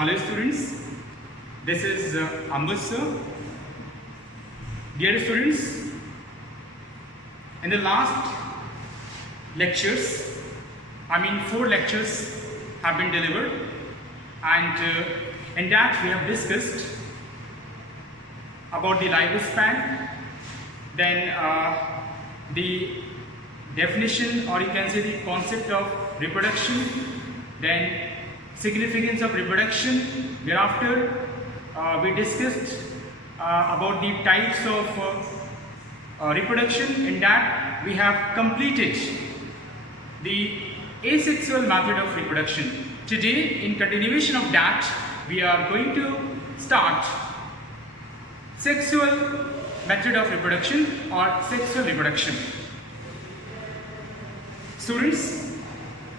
Hello students, this is Ambus sir. Dear students, in the last lectures, 4 lectures have been delivered, and in that we have discussed about the lifespan, then the definition, or you can say the concept of reproduction, then significance of reproduction. Thereafter we discussed about the types of reproduction. In that we have completed the asexual method of reproduction. Today, in continuation of that, we are going to start sexual method of reproduction or sexual reproduction. Students,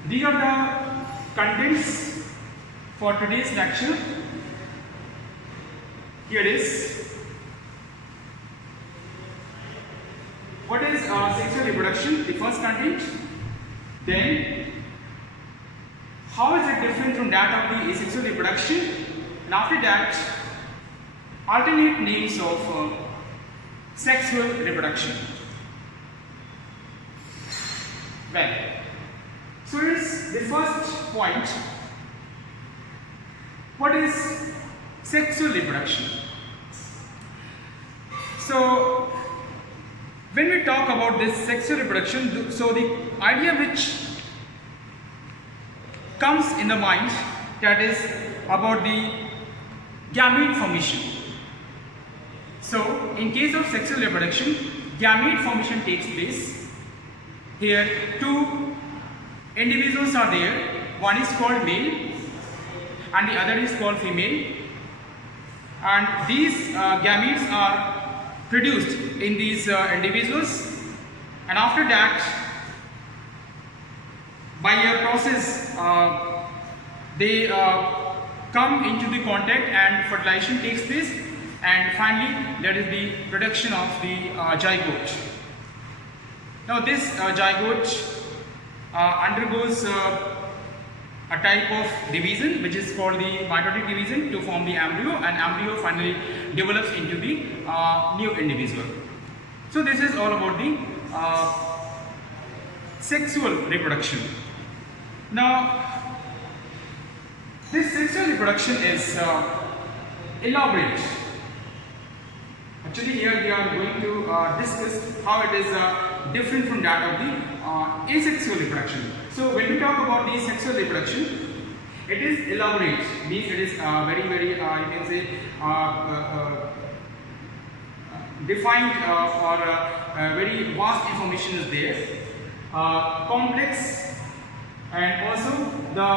these are the contents for today's lecture. Here is what is sexual reproduction, the first content. Then how is it different from that of the asexual reproduction, and after that alternate names of sexual reproduction. Well, students, the first point, what is sexual reproduction? So when we talk about this sexual reproduction, so the idea which comes in the mind, that is about the gamete formation. So in case of sexual reproduction, gamete formation takes place. Here two individuals are there, one is called male and the other is called female, and these gametes are produced in these individuals, and after that by a process they come into the contact and fertilization takes place, and finally there is the production of the zygote. Now this zygote undergoes a type of division which is called the mitotic division to form the embryo, and embryo finally develops into the new individual. So this is all about the sexual reproduction. Now this sexual reproduction is elaborate. Actually here we are going to discuss how it is different from that of the asexual reproduction. So when we talk about the sexual reproduction, it is elaborate, means it is very you can say defined, or very vast information is there, complex, and also the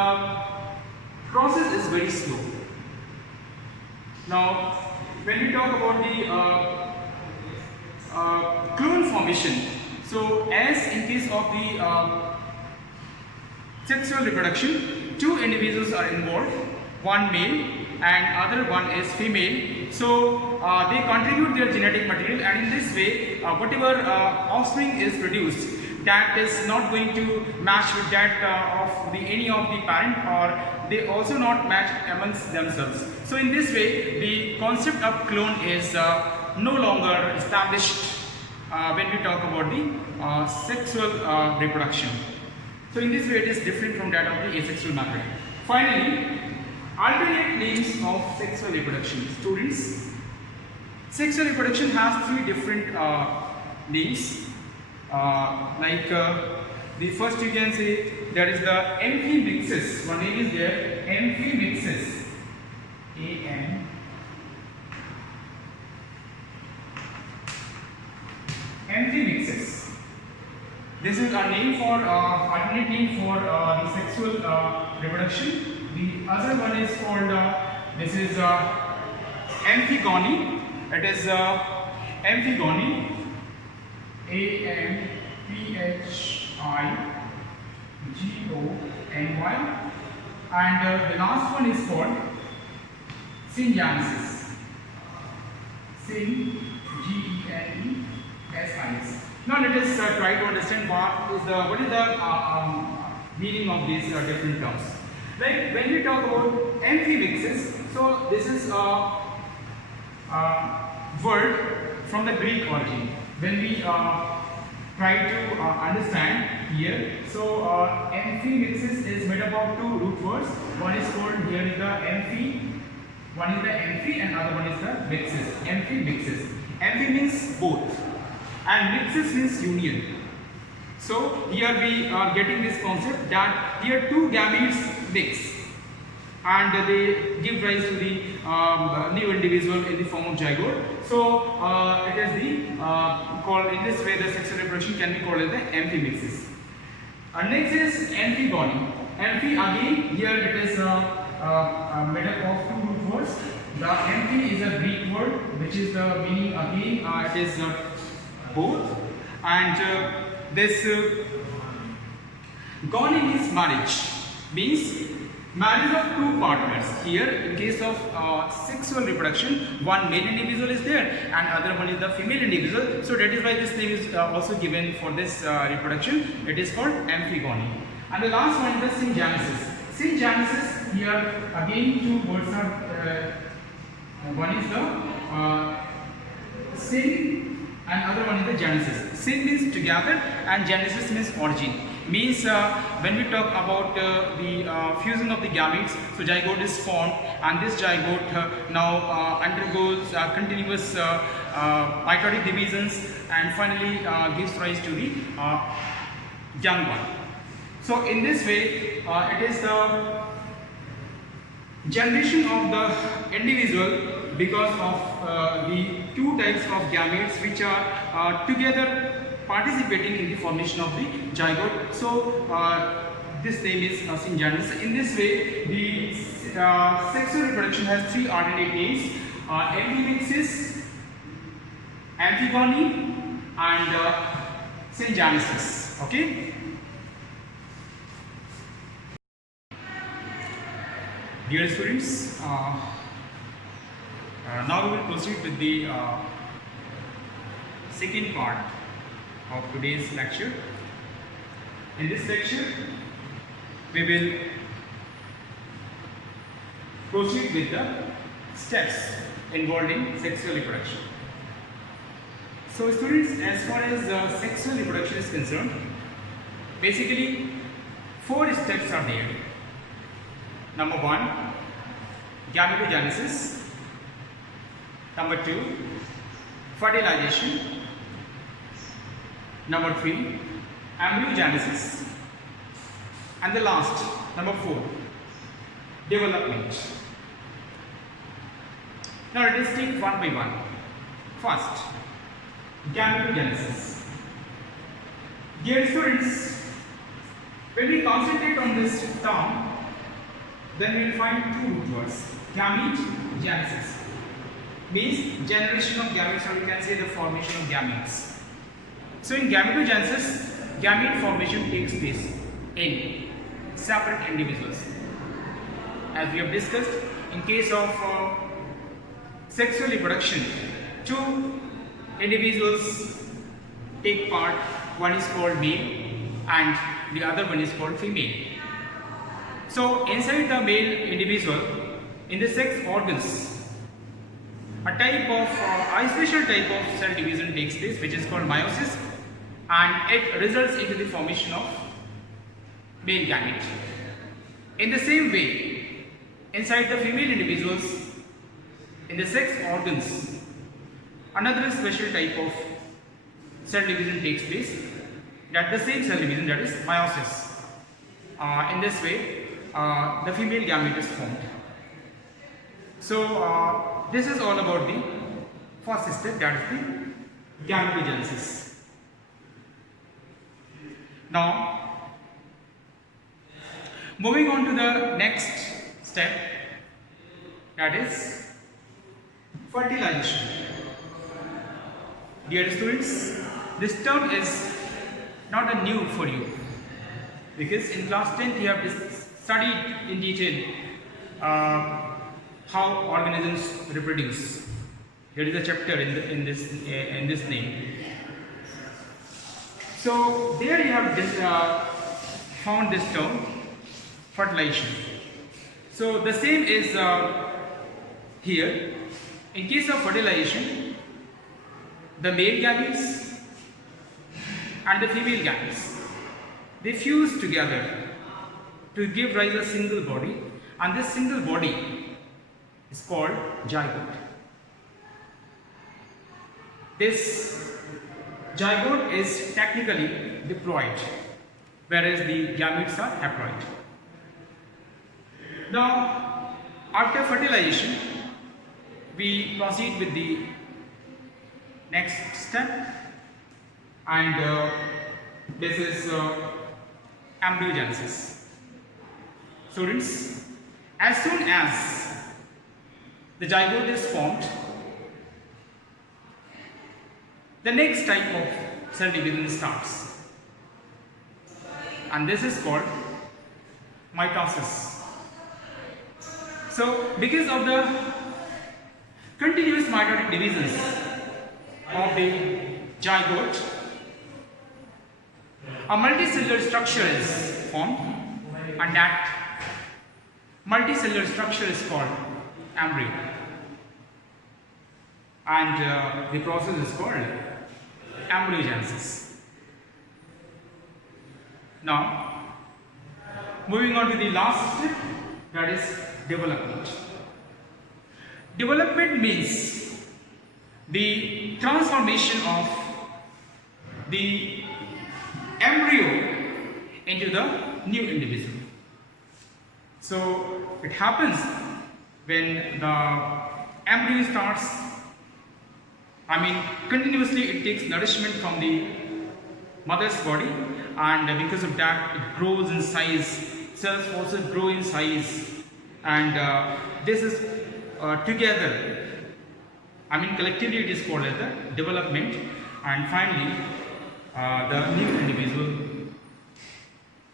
process is very slow. Now when we talk about the clone formation, so as in case of the sexual reproduction, two individuals are involved, one male and other one is female. So they contribute their genetic material, and in this way whatever offspring is produced, that is not going to match with that of the any of the parent, or they also not match amongst themselves. So in this way the concept of clone is no longer established when we talk about the sexual reproduction. So in this way it is different from that of the asexual method. Finally, alternate names of sexual reproduction. Students, sexual reproduction has 3 different names. The first you can say that is the amphimixis. One name is there, amphimixis. Amphimixis. This is a name for alternate name for the sexual reproduction. The other one is called this is amphigony. It is amphigony. AMPHIGONY, and the last one is called syngenesis. Genesis. Now let us try to understand what is the meaning of these different terms. Like when we talk about amphimixes, so this is a word from the Greek origin. When we try to understand here, so amphimixes is made up of two root words. One is called here is the amphi, one is the amphi, and other one is the mixes. Amphimixes. Amphi means both, and mixes means union. So here we are getting this concept that here two gametes mix and they give rise to the new individual in the form of zygote. So it is the called in this way the sexual reproduction can be called as the amphimixes. Next is amphigony. Amphi again here it is made up of two root words. The amphi is a Greek word which is the meaning again it is both, and this goni means means marriage of two partners. Here in case of sexual reproduction, one male individual is there and other one is the female individual. So that is why this name is also given for this reproduction. It is called amphigony. And the last one is the syngenesis. Syngenesis, here again two words are one is the syn and other one is the genesis. Syn means together and genesis means origin. Means when we talk about the fusion of the gametes, so zygote is formed and this zygote now undergoes continuous mitotic divisions and finally gives rise to the young one. So in this way it is the generation of the individual because of the two types of gametes which are together participating in the formation of the zygote. So this name is syngenesis. In this way the sexual reproduction has three alternate names: amphimixes, amphigony and syngenesis. Okay. Dear students, now we will proceed with the second part of today's lecture. In this lecture, we will proceed with the steps involved in sexual reproduction. So students, as far as sexual reproduction is concerned, basically 4 steps are there. Number 1, gametogenesis. Number 2, fertilization. Number 3, embryogenesis. And the last, number 4, development. Now let us take one by one. First, gametogenesis. Dear students, when we concentrate on this term, then we will find 2 root words. Gametogenesis means generation of gametes, or you can say the formation of gametes. So in gametogenesis, gamete formation takes place in separate individuals. As we have discussed, in case of sexual reproduction, 2 individuals take part. One is called male and the other one is called female. So inside the male individual, in the sex organs, a special type of cell division takes place, which is called meiosis, and it results into the formation of male gamete. In the same way, inside the female individuals, in the sex organs, another special type of cell division takes place, that the same cell division, that is meiosis. In this way, the female gamete is formed. So this is all about the first step, that is the gametogenesis. Now, moving on to the next step, that is fertilization. Dear students, this term is not a new for you, because in class 10th you have studied in detail how organisms reproduce. There is a chapter in this name. So there you have found this term, fertilization. So the same is here. In case of fertilization, the male gametes and the female gametes, they fuse together to give rise a single body, and this single body is called zygote. This zygote is technically diploid, whereas the gametes are haploid. Now, after fertilization, we proceed with the next step, and this is embryogenesis. Students, as soon as the zygote is formed, the next type of cell division starts, and this is called mitosis. So, because of the continuous mitotic divisions of the zygote, a multicellular structure is formed, and that multicellular structure is called embryo, and the process is called embryogenesis. Now, moving on to the last step, that is development. Development means the transformation of the embryo into the new individual. So it happens when the embryo starts, continuously it takes nourishment from the mother's body, and because of that it grows in size, cells also grow in size, and this is together, collectively it is called as the development, and finally the new individual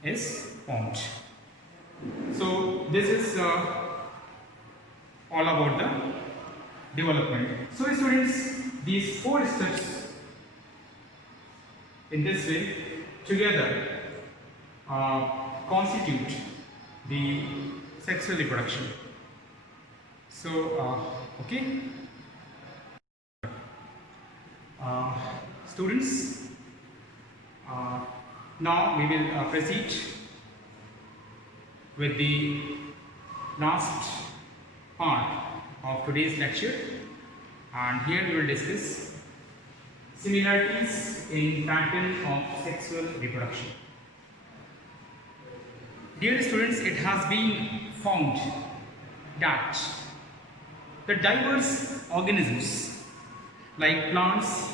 is formed. So this is all about the development. So students, these 4 steps in this way together constitute the sexual reproduction. So okay, students, now we will proceed with the last part of today's lecture, and here we will discuss similarities in pattern of sexual reproduction. Dear students, it has been found that the diverse organisms like plants,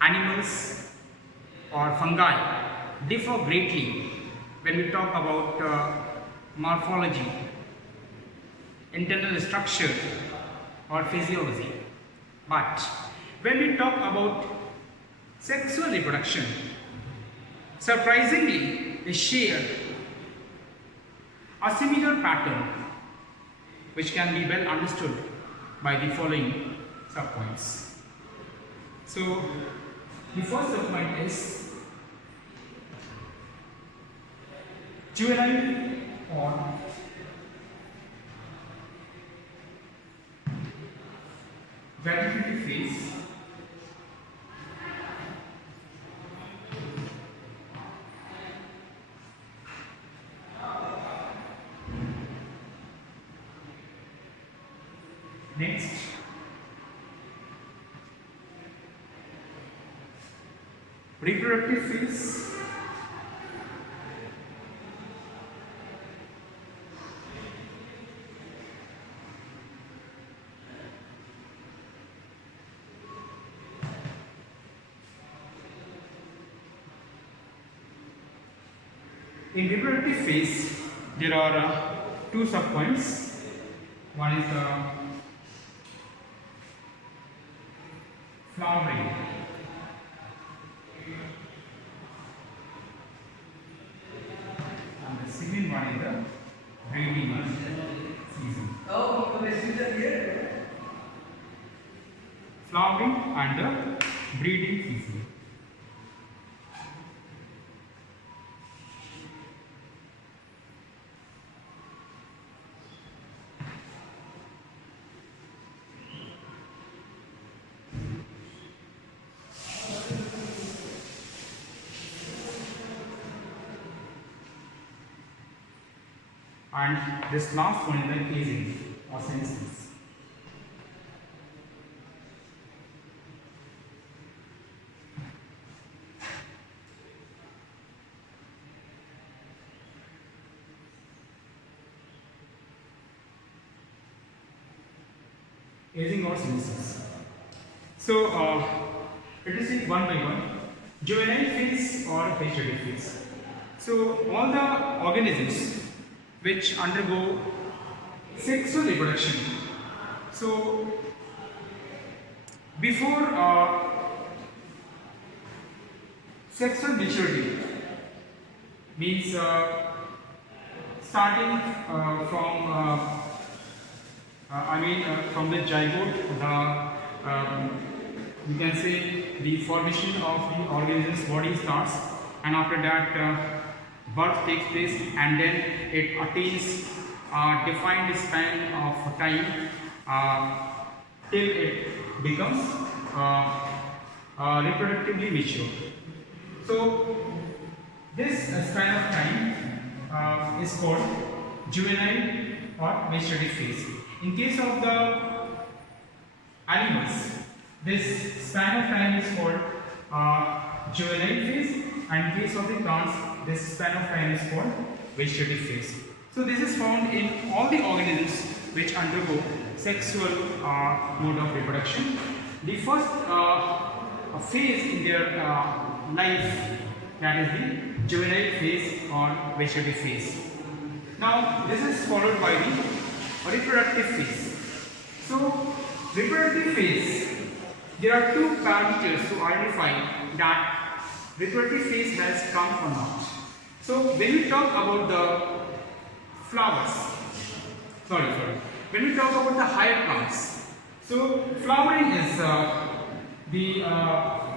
animals or fungi differ greatly when we talk about morphology, internal structure or physiology. But when we talk about sexual reproduction, surprisingly they share a similar pattern which can be well understood by the following subpoints. So the first subpoint is juvenile or vegetative phase. Next, reproductive phase. In reproductive phase, there are 2 subpoints. One is the flowering, and the second one is the breeding season. Flowering and the breeding season. and this last one is the aging or senescence. Aging or senescence. So let us see one by one. Juvenile phase or vegetative phase. So all the organisms which undergo sexual reproduction. So before sexual maturity means starting from from the zygote, you can say the formation of the organism's body starts, and after that birth takes place, and then it attains a defined span of time till it becomes reproductively mature. So this span of time is called juvenile or vegetative phase. In case of the animals, this span of time is called juvenile phase, and in case of the plants, this span of time is called vegetative phase. So this is found in all the organisms which undergo sexual mode of reproduction. The first phase in their life, that is the juvenile phase or vegetative phase. Now this is followed by the reproductive phase. So reproductive phase, there are two parameters to identify that reproductive phase has come or not. So when we talk about the flowers, when we talk about the higher plants, so flowering is the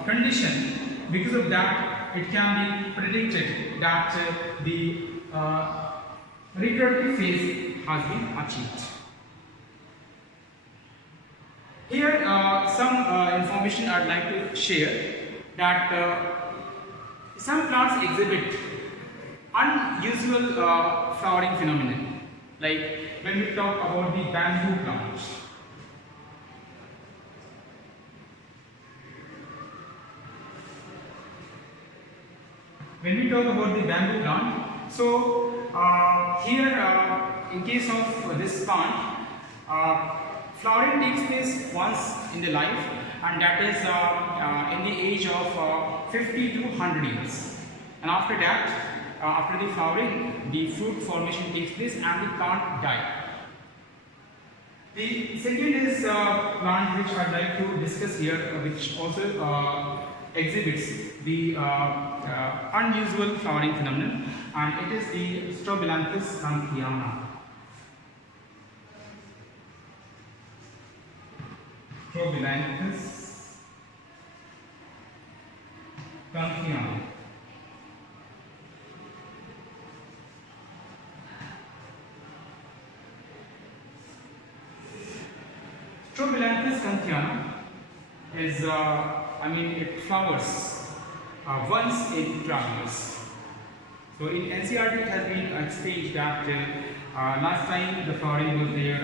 condition. Because of that, it can be predicted that the reproductive phase has been achieved. Here some information I would like to share, that some plants exhibit unusual flowering phenomenon, like when we talk about the bamboo plant. When we talk about the bamboo plant, so here in case of this plant, flowering takes place once in the life, and that is in the age of 50 to 100 years. And after that, after the flowering, the fruit formation takes place and the plant dies. The second is plant which I would like to discuss here, which also exhibits the unusual flowering phenomenon, and it is the Strobilanthes conchiana. Strobilanthes conchiana. Strobilanthes conchiana is, it flowers once in 12 years. So in NCERT it has been explained that last time the flowering was there,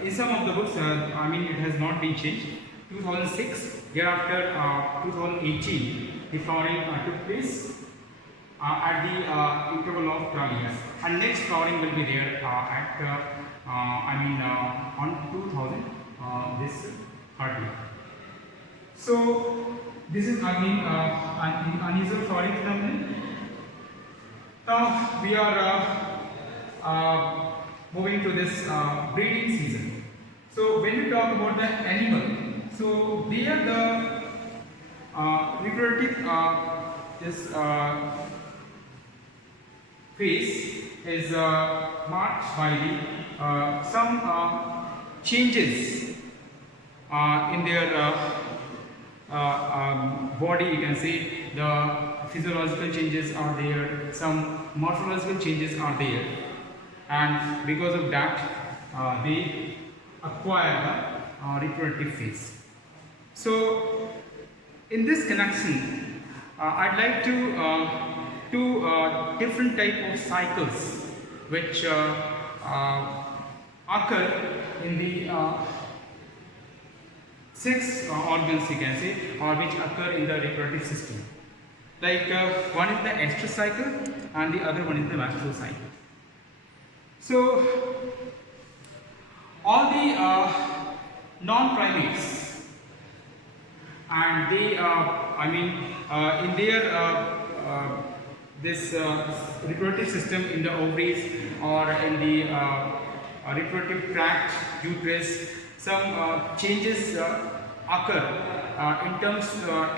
in some of the books, it has not been changed. 2006, thereafter 2018, the flowering took place at the interval of 12 years, and next flowering will be there on 2000 this 30. So this is again an unusual flowering phenomenon. Now we are moving to this breeding season. So when we talk about the animal, so there the reproductive phase is marked by the some changes in their body. You can say the physiological changes are there, some morphological changes are there, and because of that they acquire the reproductive phase. So in this connection, I'd like to two different type of cycles which occur in the sex organs, you can say, or which occur in the reproductive system. Like one is the estrous cycle and the other one is the menstrual cycle. So all the non-primates, and they in their this reproductive system in the ovaries or in the reproductive tract, uterus, some changes occur in terms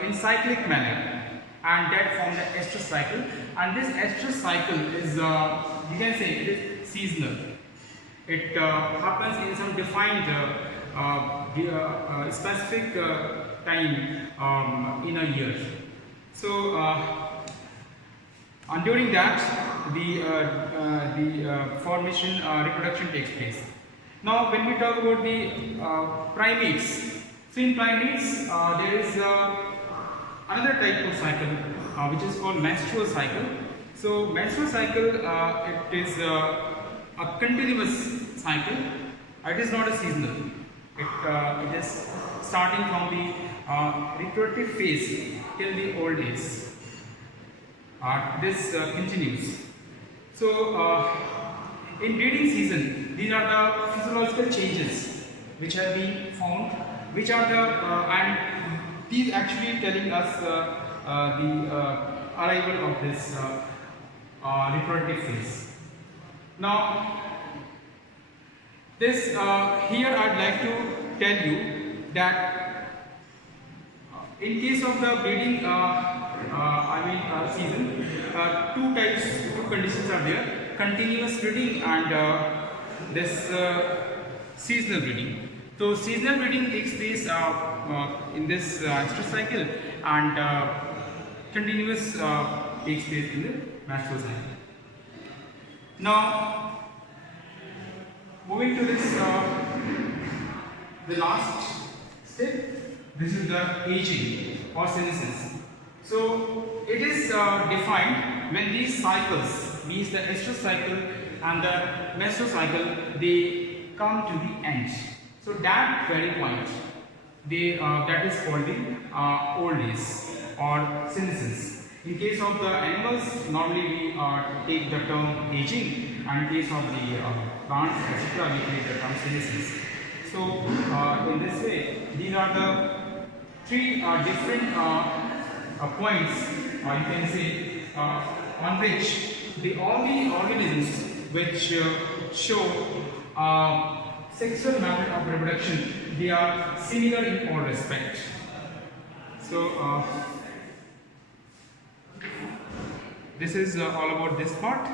in cyclic manner, and that form the estrous cycle. And this estrous cycle is you can say it is seasonal. It happens in some defined specific time in a year. So and during that the formation reproduction takes place. Now when we talk about the primates, so in primates there is another type of cycle which is called menstrual cycle. So menstrual cycle it is a continuous cycle. It is not a seasonal. It is starting from the reproductive phase till the old age. This continues. So in breeding season, these are the physiological changes which have been found, which are the and these actually telling us the arrival of this reproductive phase. Now this here I'd like to tell you that in case of the breeding season, two conditions are there: continuous breeding and this seasonal breeding. So seasonal breeding takes place in this estrous cycle, and continuous takes place in the menstrual cycle. Now moving to this the last step, this is the aging or senescence. So it is defined when these cycles, means the estrous cycle and the menstrual cycle, they come to the end. So that very point, they that is called the old age or senescence. In case of the animals, normally we take the term aging, and in case of the plants, etc., we take the term senescence. So in this way, these are the three different points, you can say, on which all the organisms which show sexual method of reproduction, they are similar in all respect. So this is all about this part.